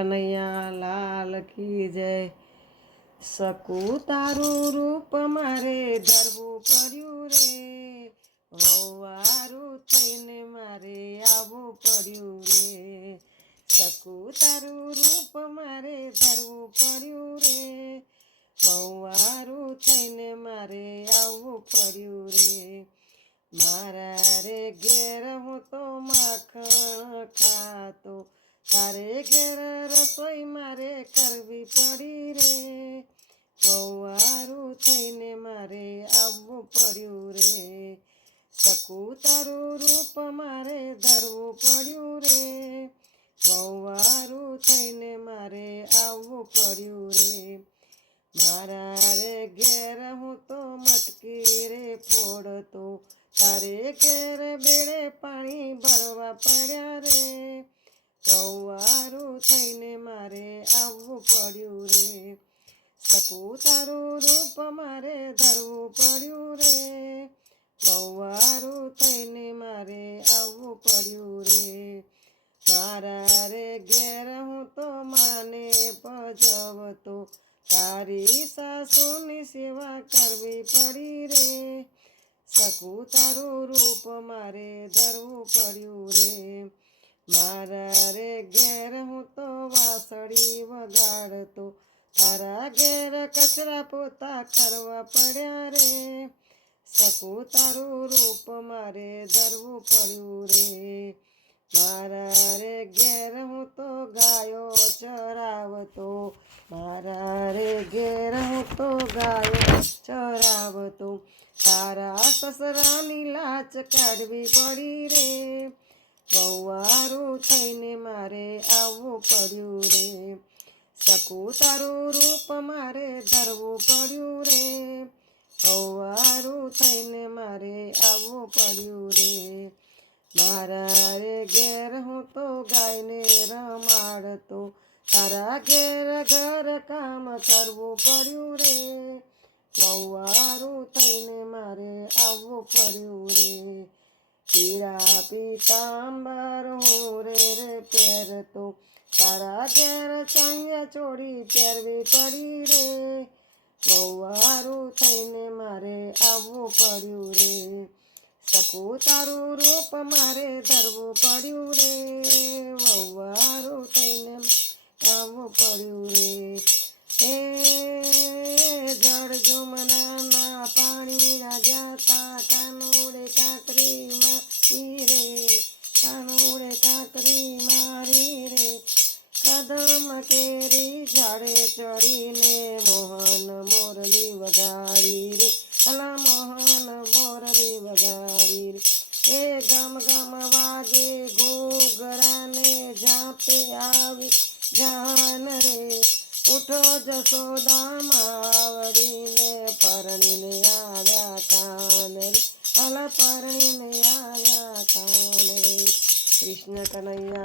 કનૈયા લાલ કી જય। શકું તારું રૂપ મારે ધરવું પડ્યું રે, વહુવારું થઈને મારે આવવું પડ્યું રે। શકું તારું રૂપ મારે ધરવું પડ્યું રે, વહુવારું થઈને મારે આવવું પડ્યું રે। મારા રે ઘેર હું તો માખણ ખાતો, તારે ઘેર રસોઈ મારે કરવી પડી રે, વહુવારું થઈને મારે આવવું પડ્યું રે। શકું તારું રૂપ મારે ધરવું પડ્યું રે, વહુવારું થઈને મારે આવવું પડ્યું રે। મારા રે ઘેર હું તો મટકી રે ફોડતો, તારે ઘેર બેડે પાણી ભરવા પડ્યા રે, વહુવારું થઈને મારે આવવું પડ્યું રે। શકું તારું રૂપ મારે ધરવું પડ્યું રે, વહુવારું થઈને મારે આવવું પડ્યું રે। મારા રે ઘેર હું તો માને ભજવતો, તારી સાસુની સેવા કરવી પડી રે, શકું તારું રૂપ મારે ધરવું પડ્યું રે। મારા રે ઘેર હું તો વાસળી વગાડતો, તારા ઘેર કચરા પોતા કરવા પડ્યા રે, શકું તારું રૂપ મારે ધરવું પડ્યું રે। મારા રે ઘેર હું તો ગાયો ચરાવતો, મારા રે ઘેર હું તો ગાયો ચરાવતો, તારા સસરાની લાચ કાઢવી પડી રે, વહુવારું થઈને મારે આવવું પડ્યું રે। શકું તારું રૂપ મારે ધરવું પડ્યું રે, વહુવારું થઈને મારે આવવું પડ્યું રે। મારા રે ઘેર હું તો ગાયને રમાડતો, તારા ઘેર ઘર કામ કરવું પડ્યું રે, વહુવારું થઈને મારે આવવું પડ્યું રે। પીળા પીતાંબર હું રે પહેરતો, તારા ઘેર ચણિયા ચોળી પહેરવી પડી રે, વહુવારું થઈને મારે આવવું પડ્યું રે। શકું તારું રૂપ મારે ધરવું પડ્યું રે, વહુવારું થઈને આવવું પડ્યું રે। એ જળ જુમના પાણી રાજા તા કાનુડે કાંકરી મારી રે, કાનુડે કાંકરી મારી રે, કદમ કેરી ઝાડે ચડીને મોહન મોરલી વગાડી રે, અલા મોહન મોરલી વગાડી રે। એ ગમ ગમ વાગે ઘોઘરાને ઝાંપે આવી જાન રે, ઉઠો જશોદા માવડીને પરણીને આવ્યા કાન રે, અલા પરણીને આવ્યા કાન રે। કૃષ્ણ કનૈયા